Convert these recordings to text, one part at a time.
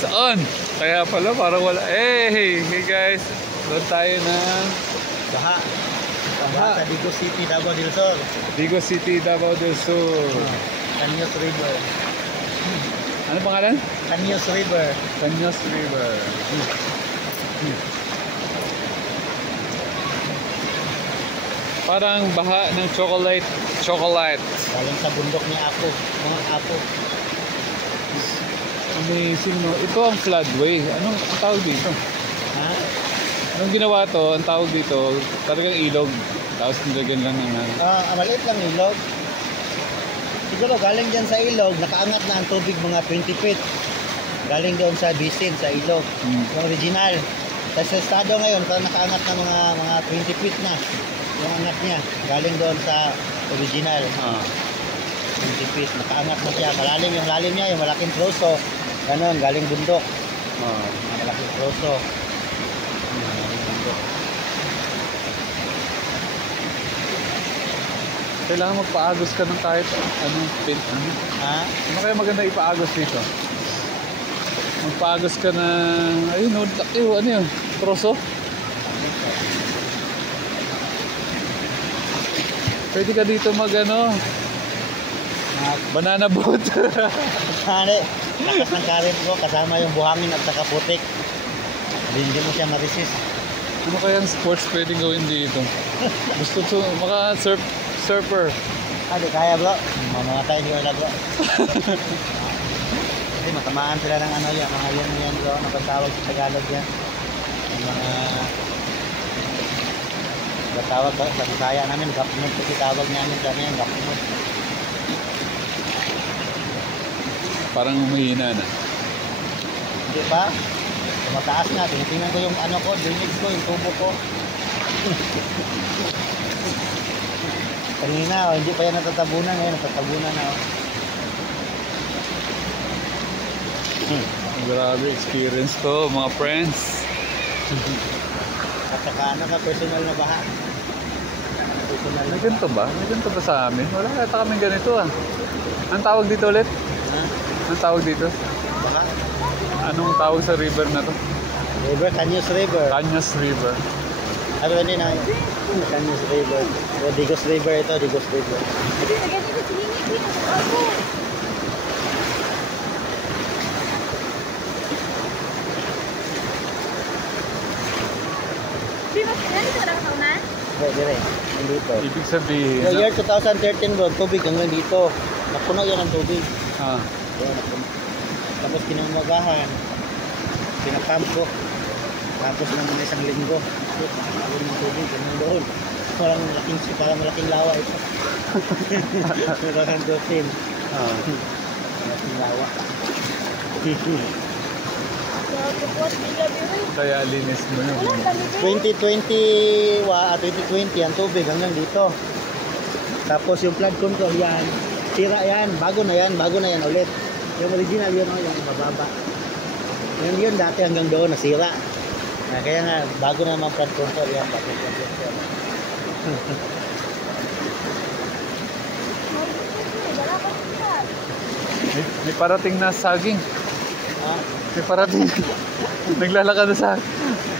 Saan? Kaya pala parang wala. Hey guys. Doon tayo na Baha. Baha sa Digo City, Davao del Sur. Digo City, Davao del Sur. Caños River. Ano pangalan? Caños River. Caños River. Parang baha ng chocolate. Galing sa bundok ni Apo. Mga Apo. Amazing, no? Ito ang floodway. Anong tawag dito? Ha? Anong ginawa to? Ang tawag dito, talagang ilog. Tapos nilagyan lang ng Maliit lang ilog. Siguro galing dyan sa ilog, nakaangat na ang tubig mga 20 feet. Galing doon sa basin, sa ilog. Yung original. Sa estado ngayon, parang nakaangat na mga 20 feet na. Yung angat niya, galing doon sa original. 20 feet, nakaangat na siya. Malalim yung lalim niya, yung malaking troso. Ganon, galing bundok. Malaking troso. Galing bundok. Kailangan magpaagos ka ng kahit anong pin. Ha? Ano kaya maganda ipaagos dito? Magpaagos ka ng... Ayun, no, laki, ano yun? Troso? Pwede ka dito mag-ano? Banana boat. Kasi, lakas ng karit ko, kasama yung buhangin at saka putik. Hindi mo siya ma-resist. Ano kayang sports pwedeng gawin dito? Gusto to, surfer. Di kaya bro. Mamatay nyo na bro. Kasi matamaan sila ng ano yan. Mga yan bro. Napatawag sa Tagalog yan. Yung mga... Napatawag sa Bisaya namin. Gapnod kasi tawag namin kami yan. Gapnod. Parang umihina na. Hindi pa. Mataas na. Tinitingnan ko yung ano ko. Drainage ko. Yung tubo ko. Kanina, hindi pa yan natatabunan. Ngayon, natatabunan na. Grabe experience to, mga friends. At saka ano ka, personal na baha. Personal na May ganito ba? May ganito ba sa amin? Wala kata kami ganito ah. Anong tawag dito ulit? Ha? Anong tawag dito? Baka? Anong tawag sa river na to? River, Caños River. Caños River. Ano ba din na? Caños River. Digos River ito, Digos River. Dire, dito. Ibig sabihin, Yung year 2013 bro, tubig hanggang dito. Napuno yan ang tubig. Yan, napuno. Tapos kinumagahan. Pinapump ko. Tapos naman isang linggo. Nakakawin ng tubig, hanggang doon. Parang malaking lawa ito. Parang dosin. Malaking lawa. kaya linis mo yun. 2020 ang tubig hanggang dito. Tapos yung flood control yan, sira yan, bago na yan ulit. Yung original yun, yung mababa. Yun dati hanggang doon nasira. Kaya nga bago na naman flood control yan, bago flood control. May parating na saging. Ha? May parating. Naglalakad na saging.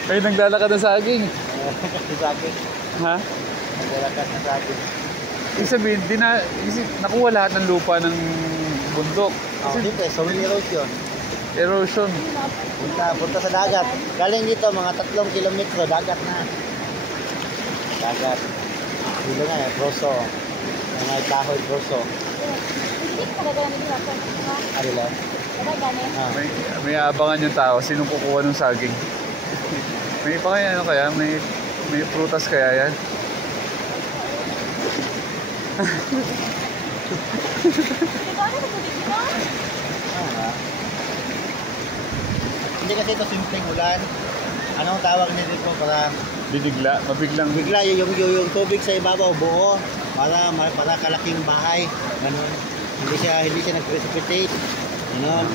May naglalakad na saging. Saging. Ha? Naglalakad na saging. Ibig sabihin, nakuha lahat ng lupa ng bundok. Dito soil erosion. Erosion. Punta sa dagat. Galing dito mga 3 kilometro dagat na. Dagat. Dito nga proso. Mga kahoy proso. Ano lang? May abangan yung tao. Sinong kukuha ng saging? May pa kaya ano kaya? May prutas kaya yan? Hindi kasi ito simpleng ulan. Anong tawag nito dito para Mabiglang yung tubig sa ibabaw buo para kalaking bahay. Ganun. Hindi siya nag-precipitate. Ganun.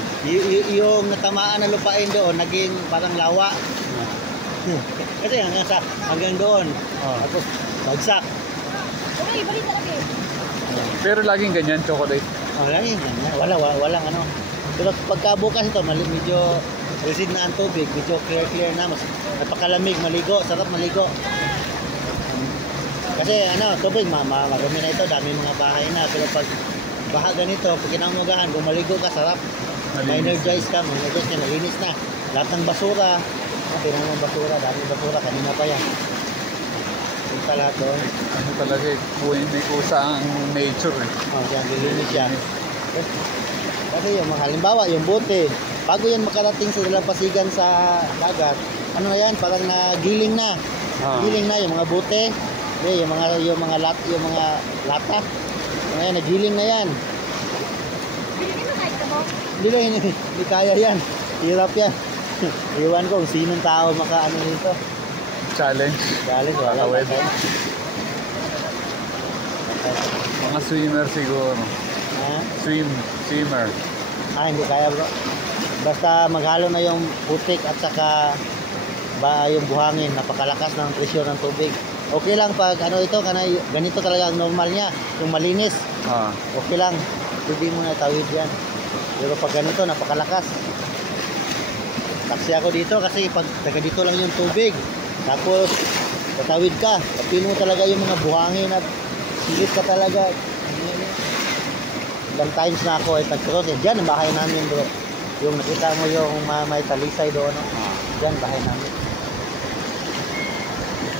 Yung natamaan na lupain doon naging parang lawa. Kasi hanggang doon. Tapos bagsak. Okay, balik na lang. pero laging ganyan chocolate. Laging ganyan. Walang ano. Pero pagkabukas ito, medyo resid na ang tubig, medyo clear na, mas napakalamig, maligo, sarap maligo. Kasi tubig, marami na ito, dami mga bahay na. Pero pag baha ganito, pag kinamugahan, kung maligo ka, sarap. Ma-energize ka, malinis na. Lahat ng basura, tingnan mo basura, dami basura, kanina pa yan. Punta lahat doon. Ano talaga eh, may kusa ang nature eh. Yan, lilinis yan. Kasi yung halimbawa, yung bote, bago yan makarating sa dalampasigan sa dagat, ano na yan, parang giling na. Giling na yung mga bote, yung mga lata. Ngayon, nagiling na yan. Hindi kaya yan. Hirap yan. Iwan ko kung sinong tao makaano nito. Challenge. Wala. Mga swimmer siguro. Swimmer. Hindi kaya bro. Basta maghalo na yung putik at saka yung buhangin. Napakalakas ng presyo ng tubig. Okay lang pag ganito talaga ang normal niya. Yung malinis. Okay lang. Pwede mo na tawid yan. Pero pag ganito, napakalakas. Taksi ako dito kasi pag taga dito lang yung tubig. Tapos, tatawid ka. Kapin mo talaga yung mga buhangin at silip ka talaga. Ilang times na ako ay tag-cross. Diyan ang bahay namin bro. Yung nakita mo yung may talisay doon. Diyan bahay namin.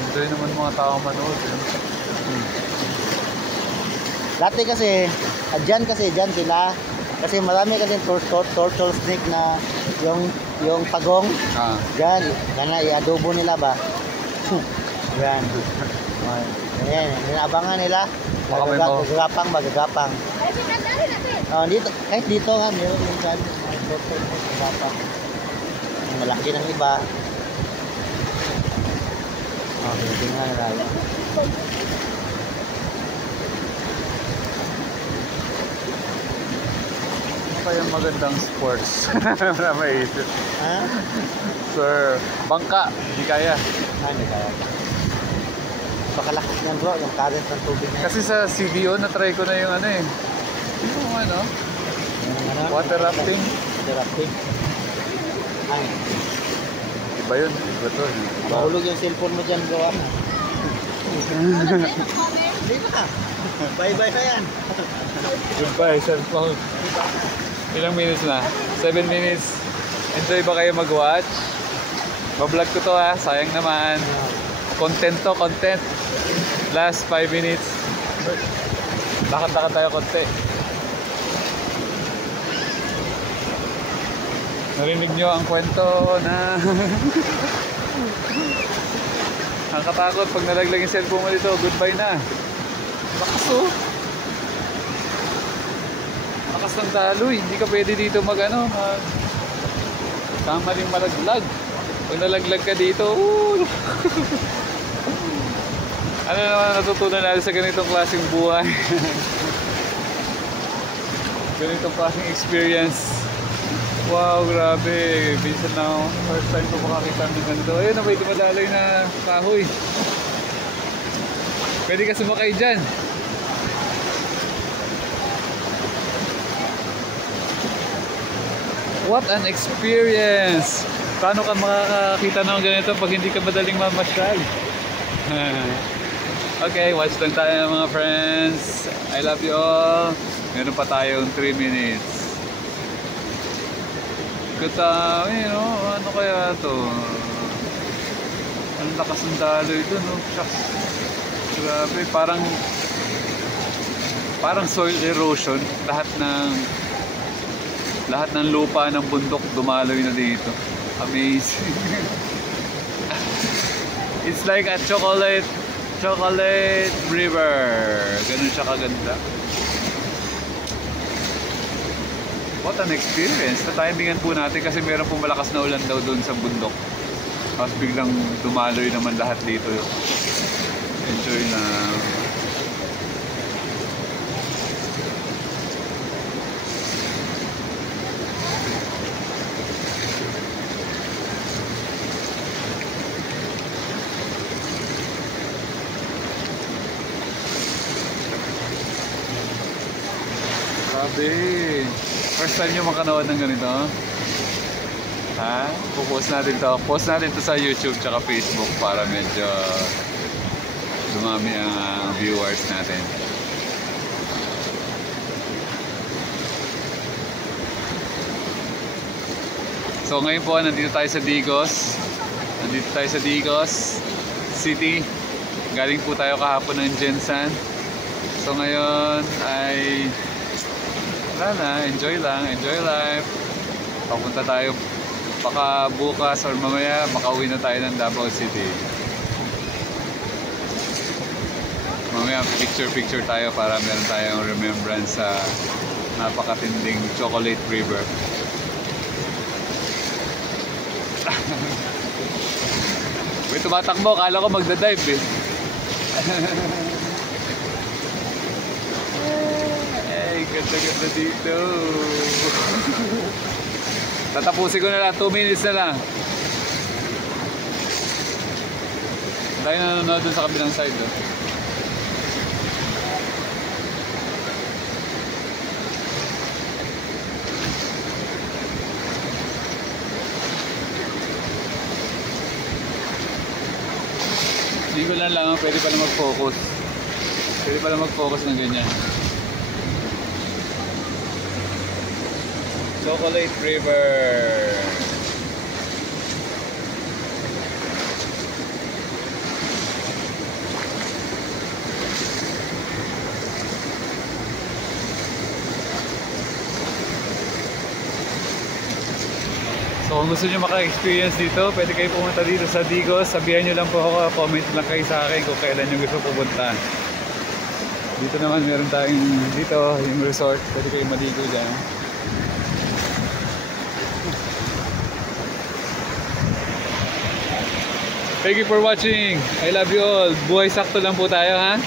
Enjoy naman mga tao manood. Dati kasi, dyan sila. Kasi marami kasi turtle snake na yung pagong. Diyan, i-adobo nila ba? Yan. Ayan, inaabangan nila. Gagapang. Dito, kahit dito nga, meron yung dyan. Gagapang. Malaki ng iba. Tingnan nila. Kaya magandang sports na maisip. Sir, bangka, hindi kaya. Hindi kaya. Pakalakas yan bro, yung current ng tubig na. Kasi sa CDO na-try ko na yung water rafting. Water rafting. Iba yun, iba to. Mahulog yung cellphone mo dyan bro. Hindi ba? Bye-bye na yan. Goodbye, cellphone. Ilang minutes na? 7 minutes. Enjoy ba kayo mag-watch? Bablog ko to sayang naman. Content to, content. Last 5 minutes. Lakad-lakad tayo konti. Narinig nyo ang kwento na ang katakot pag nalaglag yung cellphone mo dito, goodbye na. Lakas lakas ng daloy, hindi ka pwede dito kamaling malaglag. Pag nalaglag ka dito, ano naman natutunan natin sa ganitong klaseng buhay? Ganitong klaseng experience. Wow, grabe. Minsan na first time ko makakita ng ganito. Ayun, may dumadaloy na kahoy. Pwede ka sumakay dyan. What an experience! Paano ka makakakita ng ganito pag hindi ka madaling mamasyal? Okay, watch lang tayo mga friends. I love you all. Meron pa tayong 3 minutes. Ano kaya to? Ang lakas ng daloy ito, no? Shucks. Grabe, parang soil erosion. Lahat ng lupa ng bundok dumaloy na dito. Amazing. It's like a chocolate river. Ganun siya kaganda. What an experience. Na-timingan po natin kasi meron po malakas na ulan daw doon sa bundok. Tapos biglang dumaloy naman lahat dito. Enjoy na. Grabe. First time nyo makanood ng ganito? Ha? Post natin to. Post natin to sa YouTube tsaka Facebook para medyo dumami ang viewers natin. So ngayon po, nandito tayo sa Digos. Nandito tayo sa Digos City. Galing po tayo kahapon ng Jensan. So ngayon ay wala na, enjoy lang, enjoy life. Papunta tayo baka bukas or mamaya makauwi na tayo ng Davao City. Mamaya picture tayo para meron tayong remembrance sa napakatinding Chocolate River. May tumatakbo, kala ko magdadive eh. Ay, ganda-ganda dito. Tatapusin ko na lang, 2 minutes na lang. Tayo nanonood dun sa kabilang side oh. Hindi ko lang, pwede pala mag-focus. Pwede pala mag-focus ng ganyan. Chocolate River. So kung gusto nyo maka-experience dito, pwede kayo pumunta dito sa Digos. Sabihan nyo lang po ako, comment lang kayo sa akin kung kailan nyo gusto pupunta. Dito naman meron tayong dito, yung resort. Pwede kayo maligo dyan. Thank you for watching. I love you all. Buhay sakto lang po tayo ha.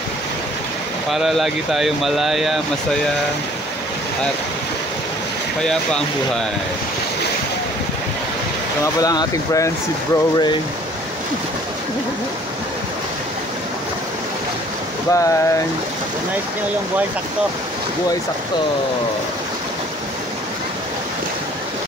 Para lagi tayong malaya, masaya, at payapa ang buhay. Ito nga pala ang ating friend, si Bro Ray. Bye! Nice nyo yung buhay sakto. Buhay sakto.